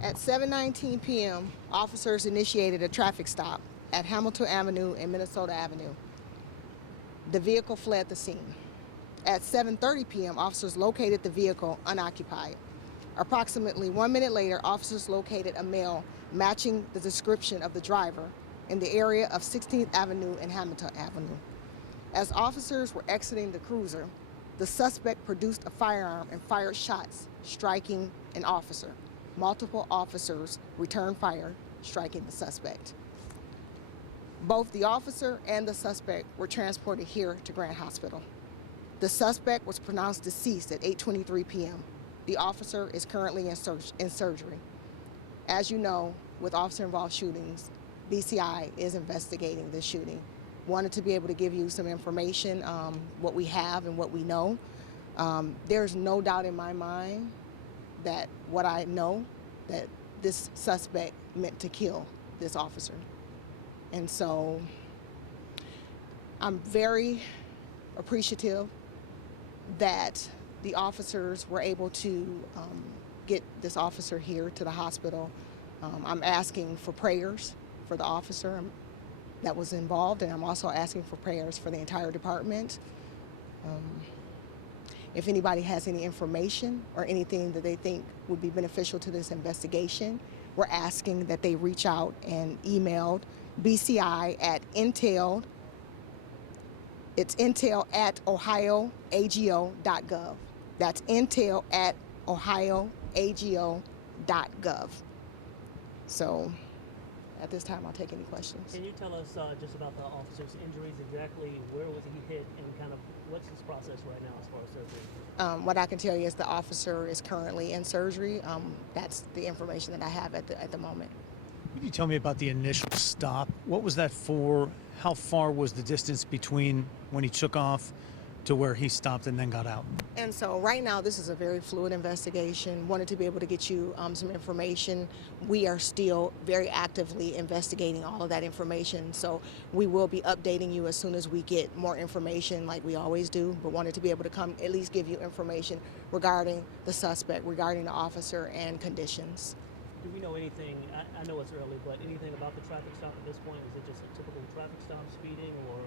At 7:19 p.m., officers initiated a traffic stop at Hamilton Avenue and Minnesota Avenue. The vehicle fled the scene. At 7:30 p.m., officers located the vehicle unoccupied. Approximately 1 minute later, officers located a male matching the description of the driver in the area of 16th Avenue and Hamilton Avenue. As officers were exiting the cruiser, the suspect produced a firearm and fired shots, striking an officer. Multiple officers returned fire, striking the suspect. Both the officer and the suspect were transported here to Grant Hospital. The suspect was pronounced deceased at 8:23 p.m. The officer is currently in surgery. As you know, with officer-involved shootings, BCI is investigating this shooting. Wanted to be able to give you some information, what we have and what we know. There's no doubt in my mind that what I know, that this suspect meant to kill this officer. And so I'm very appreciative that the officers were able to get this officer here to the hospital. I'm asking for prayers for the officer that was involved, and I'm also asking for prayers for the entire department. If anybody has any information or anything that they think would be beneficial to this investigation, we're asking that they reach out and email BCI at intel. It's intel@ohioago.gov. That's intel@ohioago.gov. So at this time, I'll take any questions. Can you tell us just about the officer's injuries, exactly where was he hit and kind of what's his process right now as far as surgery? What I can tell you is the officer is currently in surgery. That's the information that I have at the moment. Could you tell me about the initial stop? What was that for? How far was the distance between when he took off to where he stopped and then got out? And so right now, this is a very fluid investigation. Wanted to be able to get you some information. We are still very actively investigating all of that information. So we will be updating you as soon as we get more information, like we always do, but wanted to be able to come at least give you information regarding the suspect, regarding the officer and conditions. Do we know anything, I know it's early, but anything about the traffic stop at this point? Is it just a typical traffic stop, speeding, or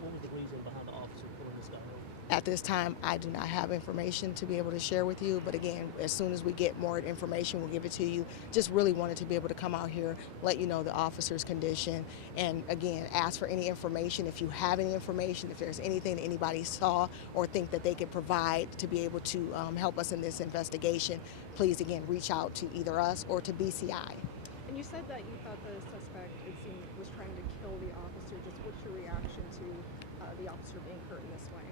what was the reason behind the officer pulling this guy over? At this time, I do not have information to be able to share with you, but again, as soon as we get more information, we'll give it to you. Just really wanted to be able to come out here, let you know the officer's condition, and again, ask for any information. If you have any information, if there's anything that anybody saw or think that they could provide to be able to help us in this investigation, please again reach out to either us or to BCI. And you said that you thought the suspect, it seemed, was trying to kill the officer. Just what's your reaction to the officer being hurt in this way?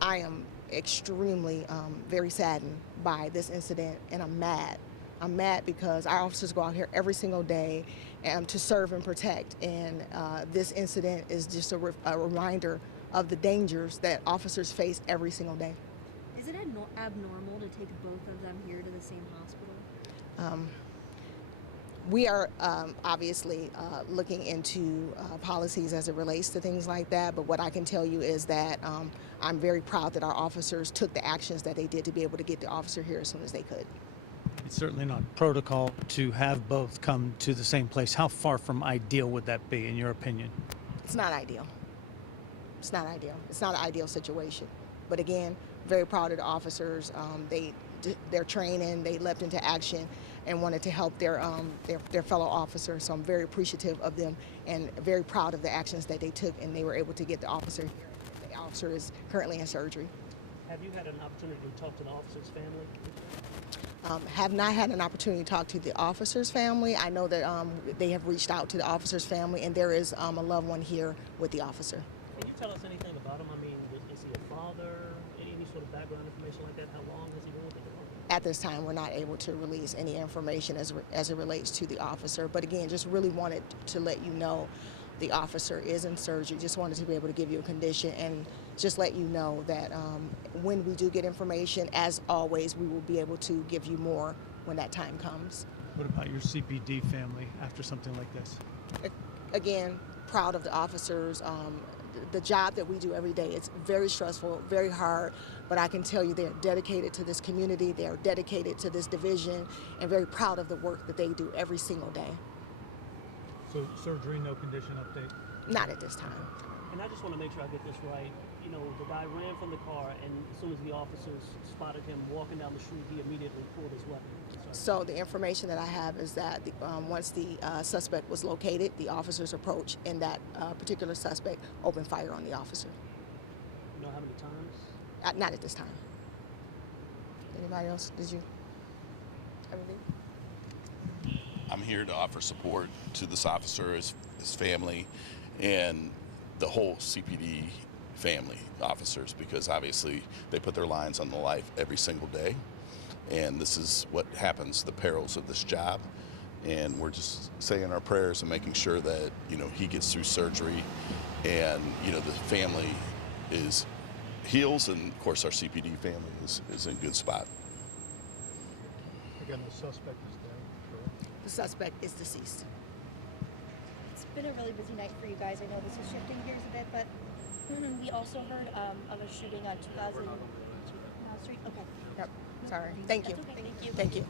I am extremely very saddened by this incident, and I'm mad. I'm mad because our officers go out here every single day to serve and protect, and this incident is just a reminder of the dangers that officers face every single day. Is it abnormal to take both of them here to the same hospital? We are obviously looking into policies as it relates to things like that, but what I can tell you is that I'm very proud that our officers took the actions that they did to be able to get the officer here as soon as they could. It's certainly not protocol to have both come to the same place. How far from ideal would that be, in your opinion? It's not ideal. It's not ideal. It's not an ideal situation. But again, very proud of the officers. Their training, they leapt into action and wanted to help their fellow officers. So I'm very appreciative of them and very proud of the actions that they took, and they were able to get the officer here. The officer is currently in surgery. Have you had an opportunity to talk to the officer's family? Have not had an opportunity to talk to the officer's family. I know that they have reached out to the officer's family, and there is a loved one here with the officer. Can you tell us anything about him? I mean, is he a father? Any sort of background information like that? How long has he been with the department? At this time, we're not able to release any information as it relates to the officer. But again, just really wanted to let you know the officer is in surgery. Just wanted to be able to give you a condition and just let you know that when we do get information, as always, we will be able to give you more when that time comes. What about your CPD family after something like this? Again, proud of the officers. the job that we do every day. It's very stressful, very hard, but I can tell you they're dedicated to this community, they're dedicated to this division, and very proud of the work that they do every single day. So surgery, no condition update? Not at this time. And I just want to make sure I get this right. You know, the guy ran from the car, and as soon as the officers spotted him walking down the street, he immediately pulled his weapon. So the information that I have is that once the suspect was located, the officers approached, and that particular suspect opened fire on the officer. You know how many times? Not at this time. Anybody else? Did you have anything? I'm here to offer support to this officer, his family, and the whole CPD family officers, because obviously they put their lives on the line every single day. And this is what happens, the perils of this job. And we're just saying our prayers and making sure that, you know, he gets through surgery and, you know, the family heals, and of course our CPD family is in a good spot. Again, the suspect is dead, correct? The suspect is deceased. It's been a really busy night for you guys. I know this is shifting gears a bit, but we also heard of a shooting on 2000 Street. Okay. Yep. Sorry. Thank you. That's okay. Thank you. Thank you.